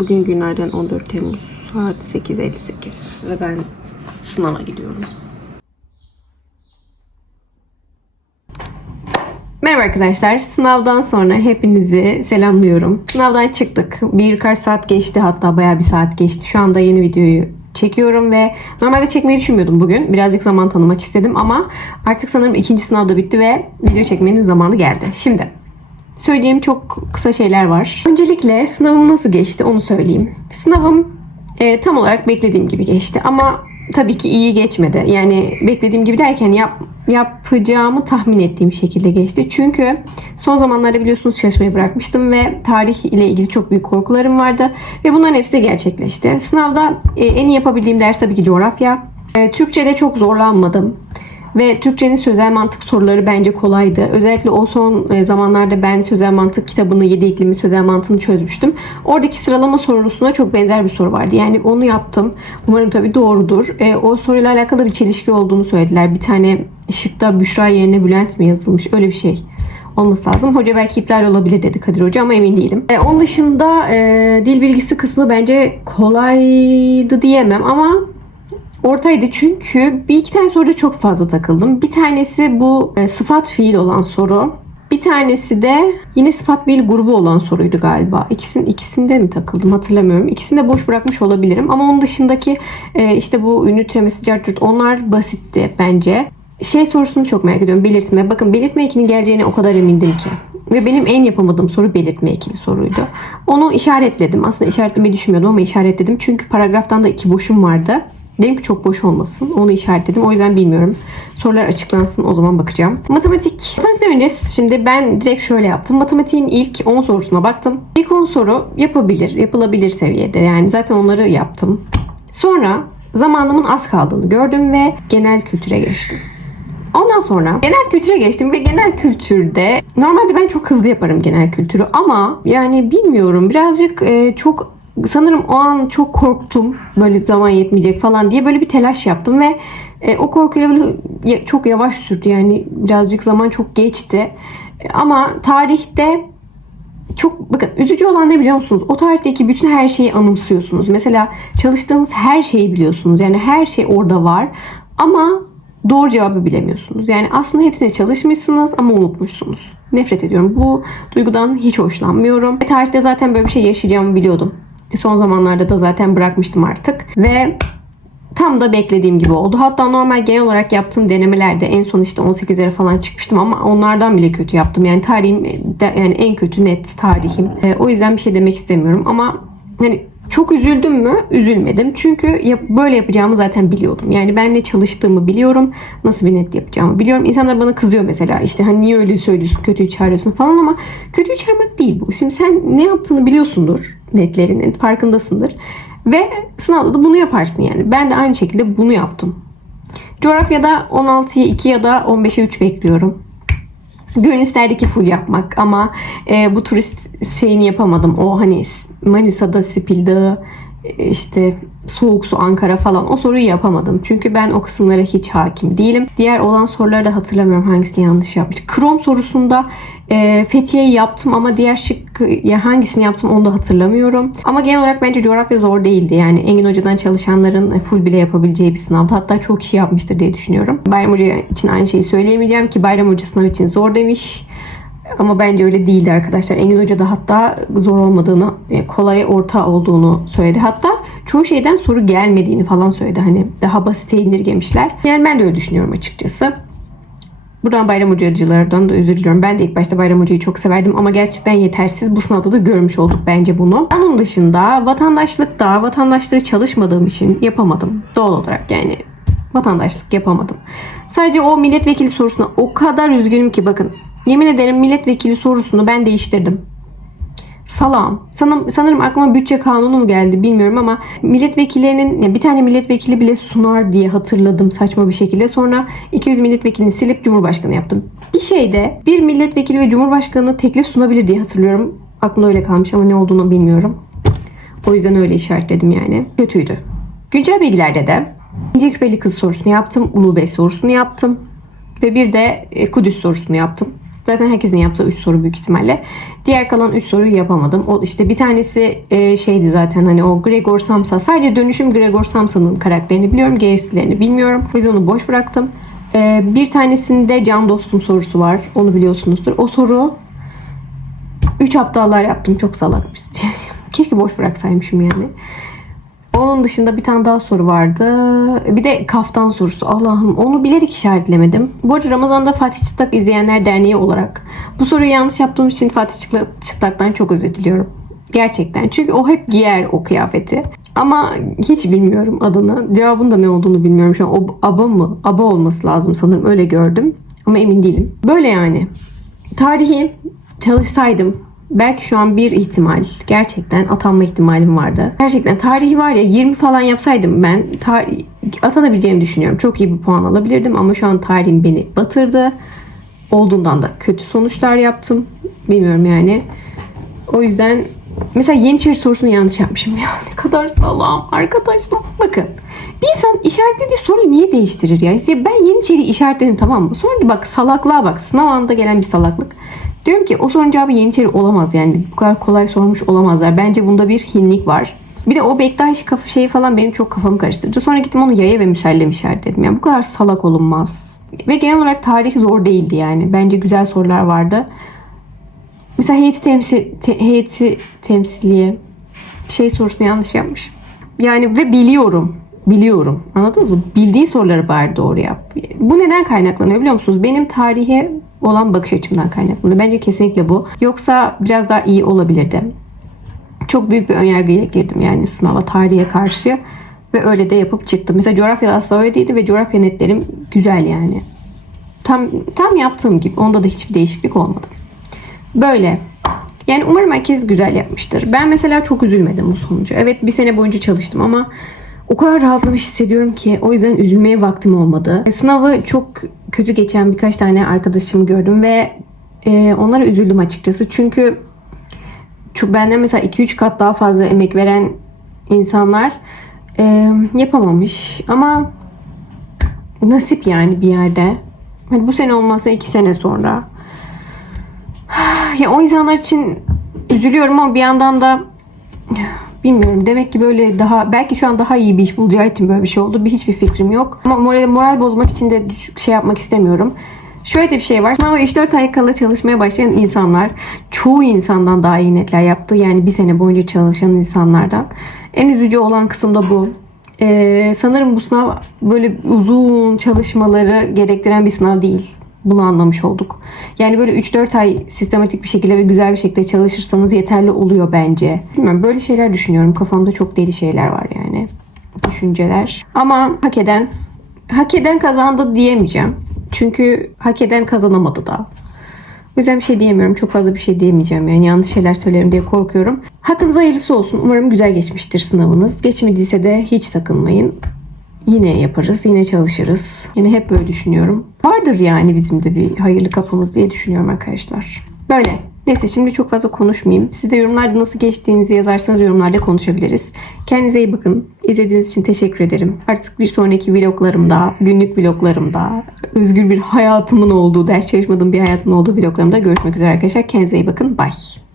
Bugün günlerden 14 Temmuz saat 8.58 ve ben sınava gidiyorum. Merhaba arkadaşlar. Sınavdan sonra hepinizi selamlıyorum. Sınavdan çıktık. Birkaç saat geçti hatta bayağı bir saat geçti. Şu anda yeni videoyu çekiyorum ve normalde çekmeyi düşünmüyordum bugün. Birazcık zaman tanımak istedim ama artık sanırım ikinci sınav da bitti ve video çekmenin zamanı geldi. Şimdi söyleyeyim çok kısa şeyler var. Öncelikle sınavım nasıl geçti onu söyleyeyim. Sınavım e, tam olarak beklediğim gibi geçti ama tabii ki iyi geçmedi. Yani beklediğim gibi derken yap, yapacağımı tahmin ettiğim şekilde geçti. Çünkü son zamanlarda biliyorsunuz çalışmayı bırakmıştım ve tarih ile ilgili çok büyük korkularım vardı ve bunların hepsi de gerçekleşti. Sınavda e, en iyi yapabildiğim ders tabii ki coğrafya. E, Türkçe'de çok zorlanmadım. Ve Türkçenin sözel mantık soruları bence kolaydı. Özellikle o son e, zamanlarda ben sözel mantık kitabını 7 iklimi sözel mantığını çözmüştüm. Oradaki sıralama sorusuna çok benzer bir soru vardı. Yani onu yaptım. Umarım tabii doğrudur. E, o soruyla alakalı bir çelişki olduğunu söylediler. Bir tane şıkta Büşra yerine Bülent mi yazılmış? Öyle bir şey olması lazım. Hoca belki iptal olabilir dedi Kadir Hoca ama emin değilim. E, onun dışında e, dil bilgisi kısmı bence kolaydı diyemem ama Ortaydı çünkü bir iki tane soruda çok fazla takıldım. Bir tanesi bu e, sıfat fiil olan soru. Bir tanesi de yine sıfat fiil grubu olan soruydu galiba. İkisinin ikisinde mi takıldım hatırlamıyorum. İkisini de boş bırakmış olabilirim. Ama onun dışındaki e, işte bu ünlü türemesi cartürt onlar basitti bence. Şey sorusunu çok merak ediyorum. Belirtme. Bakın belirtme ekinin geleceğine o kadar emindim ki. Ve benim en yapamadığım soru belirtme ekili soruydu. Onu işaretledim. Aslında işaretlemeyi düşünmüyordum ama işaretledim. Çünkü paragraftan da iki boşum vardı. Dedim ki çok boş olmasın. Onu işaretledim. O yüzden bilmiyorum. Sorular açıklansın o zaman bakacağım. Matematik. Matematikten önce şimdi ben direkt şöyle yaptım. Matematiğin ilk 10 sorusuna baktım. İlk 10 soru yapabilir, yapılabilir seviyede. Yani zaten onları yaptım. Sonra zamanımın az kaldığını gördüm ve genel kültüre geçtim. Ondan sonra genel kültüre geçtim ve genel kültürde normalde ben çok hızlı yaparım genel kültürü ama yani bilmiyorum birazcık e, çok sanırım o an çok korktum böyle zaman yetmeyecek falan diye böyle bir telaş yaptım ve e, o korkuyla böyle çok yavaş sürdü yani birazcık zaman çok geçti E, ama tarihte çok bakın üzücü olan ne biliyor musunuz? O tarihteki bütün her şeyi anımsıyorsunuz. Mesela çalıştığınız her şeyi biliyorsunuz. Yani her şey orada var. Ama doğru cevabı bilemiyorsunuz. Yani aslında hepsine çalışmışsınız ama unutmuşsunuz. Nefret ediyorum. Bu duygudan hiç hoşlanmıyorum. Ve tarihte zaten böyle bir şey yaşayacağımı biliyordum. Son zamanlarda da zaten bırakmıştım artık. Ve tam da beklediğim gibi oldu. Hatta normal genel olarak yaptığım denemelerde en son işte 18'lere falan çıkmıştım ama onlardan bile kötü yaptım. Yani tarihim yani en kötü net tarihim. E, o yüzden bir şey demek istemiyorum ama hani çok üzüldüm mü? Üzülmedim. Çünkü yap- böyle yapacağımı zaten biliyordum. Yani ben ne çalıştığımı biliyorum. Nasıl bir net yapacağımı biliyorum. İnsanlar bana kızıyor mesela. işte hani niye öyle söylüyorsun, kötüyü çağırıyorsun falan ama kötüyü çağırmak değil bu. Şimdi sen ne yaptığını biliyorsundur netlerinin, farkındasındır. Ve sınavda da bunu yaparsın yani. Ben de aynı şekilde bunu yaptım. Coğrafyada 16'ya 2 ya da 15'e 3 bekliyorum. Gönül isterdi ki full yapmak ama e, bu turist şeyini yapamadım. O hani Manisa'da Spil Dağı, işte Soğuk Su Ankara falan o soruyu yapamadım. Çünkü ben o kısımlara hiç hakim değilim. Diğer olan soruları da hatırlamıyorum hangisini yanlış yapmış. Krom sorusunda e, Fethiye'yi yaptım ama diğer şık ya hangisini yaptım onu da hatırlamıyorum. Ama genel olarak bence coğrafya zor değildi. Yani Engin Hoca'dan çalışanların e, full bile yapabileceği bir sınavdı. Hatta çok kişi yapmıştır diye düşünüyorum. Bayram Hoca için aynı şeyi söyleyemeyeceğim ki Bayram Hoca sınav için zor demiş. Ama bence öyle değildi arkadaşlar. Engin Hoca da hatta zor olmadığını, e, kolay orta olduğunu söyledi. Hatta çoğu şeyden soru gelmediğini falan söyledi. Hani daha basite indirgemişler. Yani ben de öyle düşünüyorum açıkçası. Buradan Bayram Hocacılardan da özür diliyorum. Ben de ilk başta Bayram Hoca'yı çok severdim ama gerçekten yetersiz. Bu sınavda da görmüş olduk bence bunu. Onun dışında vatandaşlıkta vatandaşlığı çalışmadığım için yapamadım. Doğal olarak yani vatandaşlık yapamadım. Sadece o milletvekili sorusuna o kadar üzgünüm ki bakın. Yemin ederim milletvekili sorusunu ben değiştirdim. Salam. Sanırım, sanırım aklıma bütçe kanunu mu geldi bilmiyorum ama milletvekillerinin ya bir tane milletvekili bile sunar diye hatırladım saçma bir şekilde. Sonra 200 milletvekilini silip cumhurbaşkanı yaptım. Bir şeyde bir milletvekili ve cumhurbaşkanı teklif sunabilir diye hatırlıyorum. Aklımda öyle kalmış ama ne olduğunu bilmiyorum. O yüzden öyle işaretledim yani. Kötüydü. Güncel bilgilerde de İnce Küpeli Kız sorusunu yaptım. Ulu Bey sorusunu yaptım. Ve bir de e, Kudüs sorusunu yaptım. Zaten herkesin yaptığı 3 soru büyük ihtimalle. Diğer kalan 3 soruyu yapamadım. O işte bir tanesi e, şeydi zaten hani o Gregor Samsa. Sadece dönüşüm Gregor Samsa'nın karakterini biliyorum. Gerisilerini bilmiyorum. O yüzden onu boş bıraktım. E, bir tanesinde can dostum sorusu var. Onu biliyorsunuzdur. O soru 3 aptallar yaptım. Çok salak bir şey. Keşke boş bıraksaymışım yani. Onun dışında bir tane daha soru vardı. Bir de kaftan sorusu. Allah'ım onu bilerek işaretlemedim. Bu arada Ramazan'da Fatih Çıtlak İzleyenler Derneği olarak bu soruyu yanlış yaptığım için Fatih Çıtlak, Çıtlak'tan çok özür diliyorum. Gerçekten. Çünkü o hep giyer o kıyafeti. Ama hiç bilmiyorum adını. Cevabın da ne olduğunu bilmiyorum. Şu an o aba mı? Aba olması lazım sanırım. Öyle gördüm. Ama emin değilim. Böyle yani. Tarihi çalışsaydım belki şu an bir ihtimal gerçekten atanma ihtimalim vardı. Gerçekten tarihi var ya 20 falan yapsaydım ben atanabileceğimi düşünüyorum. Çok iyi bir puan alabilirdim ama şu an tarihim beni batırdı. Olduğundan da kötü sonuçlar yaptım. Bilmiyorum yani. O yüzden mesela Yeniçeri sorusunu yanlış yapmışım ya. Ne kadar salam arkadaşlar. Bakın bir insan işaretlediği soruyu niye değiştirir? Ya Ben Yeniçeri işaretledim tamam mı? Sonra bak salaklığa bak. Sınav anında gelen bir salaklık. Diyorum ki o sorunun cevabı Yeniçeri olamaz yani. Bu kadar kolay sormuş olamazlar. Bence bunda bir hinlik var. Bir de o Bektaş kafı şeyi falan benim çok kafamı karıştırdı. Sonra gittim onu yaya ve müsellem işaretledim. Yani bu kadar salak olunmaz. Ve genel olarak tarih zor değildi yani. Bence güzel sorular vardı. Mesela heyeti, temsil, te- heyeti temsiliye şey sorusunu yanlış yapmış. Yani ve biliyorum. Biliyorum. Anladınız mı? Bildiği soruları bari doğru yap. Bu neden kaynaklanıyor biliyor musunuz? Benim tarihe olan bakış açımdan kaynaklanıyor. Bence kesinlikle bu. Yoksa biraz daha iyi olabilirdi. Çok büyük bir önyargıyla girdim yani sınava tarihe karşı. Ve öyle de yapıp çıktım. Mesela coğrafya asla öyle değildi ve coğrafya netlerim güzel yani. Tam tam yaptığım gibi. Onda da hiçbir değişiklik olmadı. Böyle. Yani umarım herkes güzel yapmıştır. Ben mesela çok üzülmedim bu sonucu. Evet bir sene boyunca çalıştım ama o kadar rahatlamış hissediyorum ki o yüzden üzülmeye vaktim olmadı. Sınavı çok kötü geçen birkaç tane arkadaşımı gördüm ve e, onlara üzüldüm açıkçası. Çünkü çok benden mesela 2-3 kat daha fazla emek veren insanlar e, yapamamış. Ama nasip yani bir yerde. Hani bu sene olmazsa 2 sene sonra. Ya o insanlar için üzülüyorum ama bir yandan da bilmiyorum. Demek ki böyle daha belki şu an daha iyi bir iş bulacağı için böyle bir şey oldu. Bir hiçbir fikrim yok. Ama moral, moral bozmak için de şey yapmak istemiyorum. Şöyle de bir şey var. Sınava 3-4 ay kala çalışmaya başlayan insanlar çoğu insandan daha iyi netler yaptı. Yani bir sene boyunca çalışan insanlardan. En üzücü olan kısım da bu. Ee, sanırım bu sınav böyle uzun çalışmaları gerektiren bir sınav değil. Bunu anlamış olduk. Yani böyle 3-4 ay sistematik bir şekilde ve güzel bir şekilde çalışırsanız yeterli oluyor bence. Bilmiyorum böyle şeyler düşünüyorum. Kafamda çok deli şeyler var yani. Düşünceler. Ama hak eden hak eden kazandı diyemeyeceğim. Çünkü hak eden kazanamadı da. O yüzden bir şey diyemiyorum. Çok fazla bir şey diyemeyeceğim. Yani yanlış şeyler söylerim diye korkuyorum. Hakkınıza hayırlısı olsun. Umarım güzel geçmiştir sınavınız. Geçmediyse de hiç takılmayın. Yine yaparız, yine çalışırız. Yine hep böyle düşünüyorum. Vardır yani bizim de bir hayırlı kapımız diye düşünüyorum arkadaşlar. Böyle. Neyse şimdi çok fazla konuşmayayım. Siz de yorumlarda nasıl geçtiğinizi yazarsanız yorumlarda konuşabiliriz. Kendinize iyi bakın. İzlediğiniz için teşekkür ederim. Artık bir sonraki vloglarımda, günlük vloglarımda, özgür bir hayatımın olduğu, ders çalışmadığım bir hayatımın olduğu vloglarımda görüşmek üzere arkadaşlar. Kendinize iyi bakın. Bye.